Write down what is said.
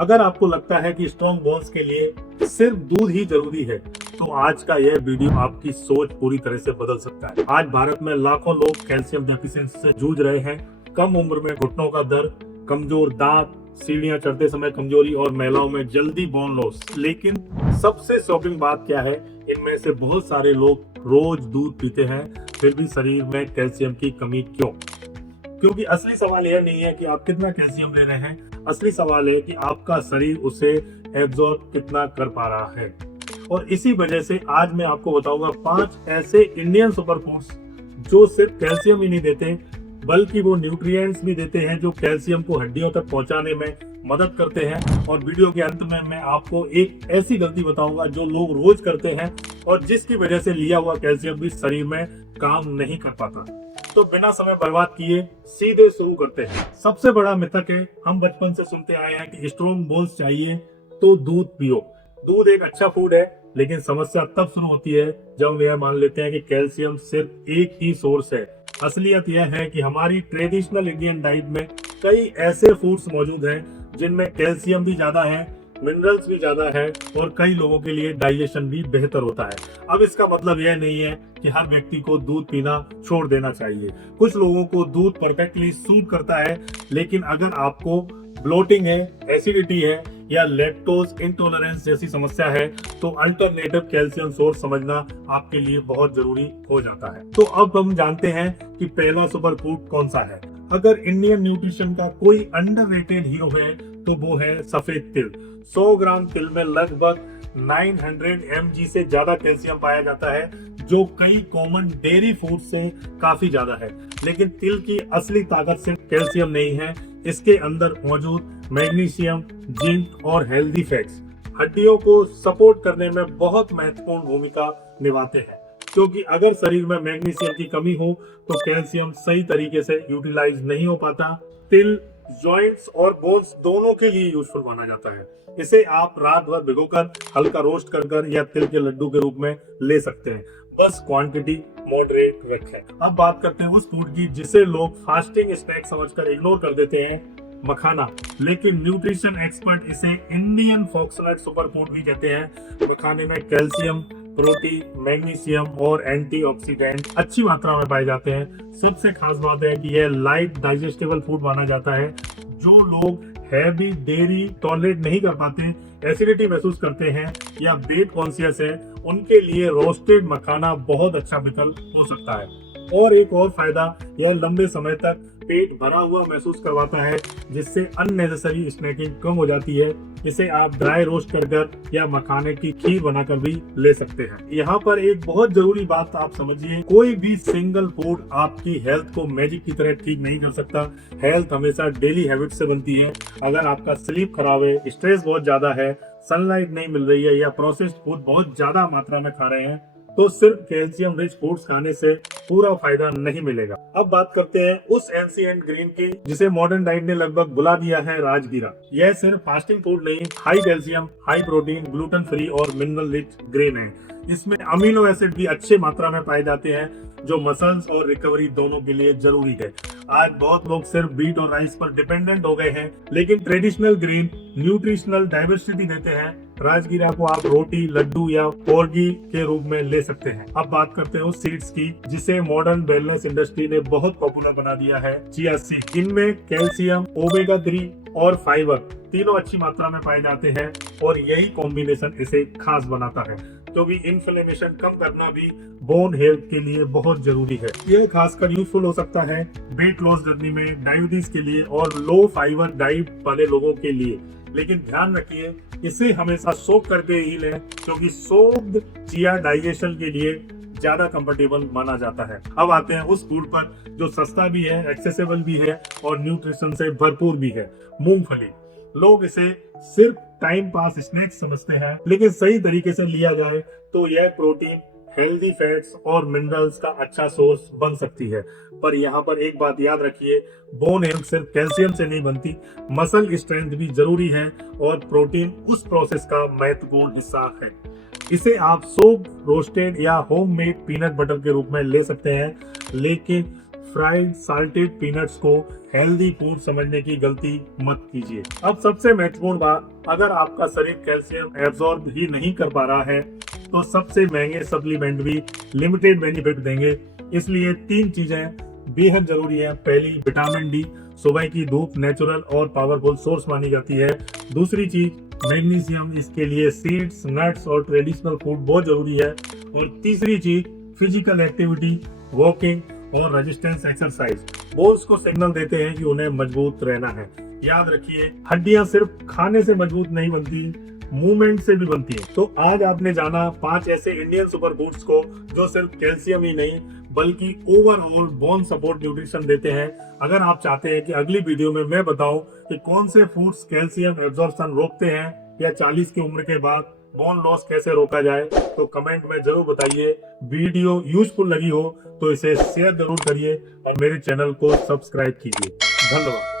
अगर आपको लगता है कि स्ट्रॉन्ग बोन्स के लिए सिर्फ दूध ही जरूरी है, तो आज का यह वीडियो आपकी सोच पूरी तरह से बदल सकता है। आज भारत में लाखों लोग कैल्शियम डेफिशिएंसी से जूझ रहे हैं। कम उम्र में घुटनों का दर्द, कमजोर दांत, सीढ़ियां चढ़ते समय कमजोरी और महिलाओं में जल्दी बोन लॉस। लेकिन सबसे शॉकिंग बात क्या है, इनमें से बहुत सारे लोग रोज दूध पीते हैं, फिर भी शरीर में कैल्शियम की कमी क्यों? क्योंकि असली सवाल यह नहीं है कि आप कितना कैल्शियम ले रहे हैं, असली सवाल है कि आपका शरीर उसे एब्जॉर्ब कितना कर पा रहा है। और इसी वजह से आज मैं आपको बताऊंगा 5 ऐसे इंडियन सुपर फूड्स जो सिर्फ कैल्शियम ही नहीं देते, बल्कि वो न्यूट्रिएंट्स भी देते हैं जो कैल्शियम को हड्डियों तक पहुंचाने में मदद करते हैं। और वीडियो के अंत में मैं आपको एक ऐसी गलती बताऊंगा जो लोग रोज करते हैं और जिसकी वजह से लिया हुआ कैल्शियम भी शरीर में काम नहीं कर पाता। तो बिना समय बर्बाद किए सीधे शुरू करते हैं। सबसे बड़ा मिथक है, हम बचपन से सुनते आए हैं कि स्ट्रॉन्ग बोन्स चाहिए तो दूध पियो। दूध एक अच्छा फूड है, लेकिन समस्या तब शुरू होती है जब हम यह मान लेते हैं कि कैल्शियम सिर्फ एक ही सोर्स है। असलियत यह है कि हमारी ट्रेडिशनल इंडियन डाइट में कई ऐसे फूड्स मौजूद हैं जिनमें कैल्शियम भी ज्यादा है, मिनरल्स भी ज्यादा है और कई लोगों के लिए डाइजेशन भी बेहतर होता है। अब इसका मतलब यह नहीं है कि हर व्यक्ति को दूध पीना छोड़ देना चाहिए। कुछ लोगों को दूध परफेक्टली सूट करता है, लेकिन अगर आपको ब्लोटिंग है, एसिडिटी है या लैक्टोज इंटॉलरेंस जैसी समस्या है, तो अल्टरनेटिव कैल्शियम सोर्स समझना आपके लिए बहुत जरूरी हो जाता है। तो अब हम जानते हैं कि पहला सुपर फूड कौन सा है। अगर इंडियन न्यूट्रिशन का कोई अंडररेटेड हीरो है तो वो है सफेद तिल। 100 ग्राम तिल में लगभग 900 mg से ज्यादा कैल्शियम पाया जाता है, जो कई कॉमन डेयरी फूड से काफी ज्यादा है। लेकिन तिल की असली ताकत सिर्फ कैल्शियम नहीं है, इसके अंदर मौजूद मैग्नीशियम, जिंक और हेल्दी फैट्स हड्डियों को सपोर्ट करने में बहुत महत्वपूर्ण भूमिका निभाते हैं। क्योंकि अगर शरीर में मैग्नीशियम की कमी हो तो कैल्शियम सही तरीके से यूटिलाइज नहीं हो पाता। तिल जॉइंट्स और बोन्स दोनों के लिए यूजफुल माना जाता है। इसे आप रात भर भिगोकर हल्का रोस्ट कर या तिल के लड्डू के रूप में ले सकते हैं, बस क्वांटिटी मॉडरेट रखें। अब बात करते हैं उस फूड की जिसे लोग फास्टिंग स्नैक समझकर इग्नोर कर देते हैं, मखाना। लेकिन न्यूट्रिशन एक्सपर्ट इसे इंडियन फॉक्सनट सुपर फूड भी कहते हैं। मखाने में कैल्शियम, प्रोटीन, मैग्नीशियम और एंटीऑक्सीडेंट अच्छी मात्रा में पाए जाते हैं। सबसे खास बात है कि यह लाइट डाइजेस्टेबल फूड माना जाता है। जो लोग हैवी डेयरी टॉलरेट नहीं कर पाते, एसिडिटी महसूस करते हैं या वेट कॉन्शियस है, उनके लिए रोस्टेड मखाना बहुत अच्छा विकल्प हो सकता है। और एक और फायदा, यह लंबे समय तक पेट भरा हुआ महसूस करवाता है, जिससे अननेसेसरी स्नैकिंग कम हो जाती है। इसे आप ड्राई रोस्ट कर या मखाने की खीर बनाकर भी ले सकते हैं। यहाँ पर एक बहुत जरूरी बात आप समझिए, कोई भी सिंगल फूड आपकी हेल्थ को मैजिक की तरह ठीक नहीं कर सकता। हेल्थ हमेशा डेली हैबिट से बनती है। अगर आपका स्लीप खराब है, स्ट्रेस बहुत ज्यादा है, सनलाइट नहीं मिल रही है या प्रोसेस्ड फूड बहुत ज्यादा मात्रा में खा रहे हैं, तो सिर्फ कैल्शियम रिच फूड्स खाने से पूरा फायदा नहीं मिलेगा। अब बात करते हैं उस एंशिएंट ग्रेन की जिसे मॉडर्न डाइट ने लगभग बुला दिया है राजगीरा। यह सिर्फ फास्टिंग फूड नहीं, high calcium, high protein, gluten free और मिनरल रिच ग्रेन है। इसमें अमीनो एसिड भी अच्छे मात्रा में पाए जाते हैं, जो मसल्स और रिकवरी दोनों के लिए जरूरी है। आज बहुत लोग सिर्फ बीट और राइस पर डिपेंडेंट हो गए हैं, लेकिन ट्रेडिशनल ग्रेन न्यूट्रिशनल डाइवर्सिटी देते हैं। राजगीरा को आप रोटी, लड्डू या पोरगी के रूप में ले सकते हैं। अब बात करते हैं उस सीड्स की जिसे मॉडर्न वेलनेस इंडस्ट्री ने बहुत पॉपुलर बना दिया है, चिया सीड। इनमें कैल्शियम, ओमेगा 3 और फाइबर तीनों अच्छी मात्रा में पाए जाते हैं और यही कॉम्बिनेशन इसे खास बनाता है, क्योंकि इन्फ्लेमेशन कम करना भी बोन हेल्थ के लिए बहुत जरूरी है। यह खासकर यूजफुल हो सकता है वेट लॉस जर्नी में, डायबिटीज के लिए और लो फाइबर डाइट वाले लोगों के लिए। लेकिन ध्यान रखिए, इसे हमेशा सोक करके ही लें, क्योंकि सोक्ड चिया डाइजेशन के लिए ज्यादा कंफर्टेबल माना जाता है। अब आते हैं उस फूड पर जो सस्ता भी है, एक्सेसिबल भी है और न्यूट्रिशन से भरपूर भी है, मूंगफली। लोग इसे सिर्फ टाइम पास स्नैक्स समझते हैं, लेकिन सही तरीके से लिया जाए तो यह प्रोटीन, हेल्दी फैट्स और मिनरल्स का अच्छा सोर्स बन सकती है। पर यहाँ पर एक बात याद रखिए, बोन हेल्थ सिर्फ कैल्शियम से नहीं बनती, मसल स्ट्रेंथ भी जरूरी है और प्रोटीन उस प्रोसेस का महत्वपूर्ण हिस्सा है। इसे आप सोप, रोस्टेड या होममेड पीनट बटर के रूप में ले सकते हैं, लेकिन फ्राइड साल्टेड पीनट्स को हेल्दी फूड समझने की गलती मत कीजिए। अब सबसे महत्वपूर्ण बात, अगर आपका शरीर कैल्शियम एब्जॉर्ब ही नहीं कर पा रहा है तो सबसे महंगे सप्लीमेंट भी लिमिटेड बेनिफिट देंगे। इसलिए 3 चीजें बेहद जरूरी है। पहली, विटामिन डी सुबह की धूप नेचुरल और पावरफुल सोर्स मानी जाती है। दूसरी चीज, मैग्नीशियम, इसके लिए सीड्स, नट्स और ट्रेडिशनल फूड बहुत जरूरी है। और तीसरी चीज, फिजिकल एक्टिविटी, वॉकिंग और रेजिस्टेंस एक्सरसाइज बोन्स को सिग्नल देते हैं कि उन्हें मजबूत रहना है। याद रखिए, हड्डियां सिर्फ खाने से मजबूत नहीं बनती, मूवमेंट से भी बनती है। तो आज आपने जाना 5 ऐसे इंडियन सुपर फूड्स को जो सिर्फ कैल्शियम ही नहीं बल्कि ओवरऑल बोन सपोर्ट न्यूट्रिशन देते हैं। अगर आप चाहते हैं कि अगली वीडियो में मैं बताऊं कि कौन से फूड्स कैल्शियम एब्जॉर्प्शन रोकते हैं या 40 की उम्र के बाद बोन लॉस कैसे रोका जाए, तो कमेंट में जरूर बताइए। वीडियो यूजफुल लगी हो तो इसे शेयर जरूर करिए और मेरे चैनल को सब्सक्राइब कीजिए। धन्यवाद।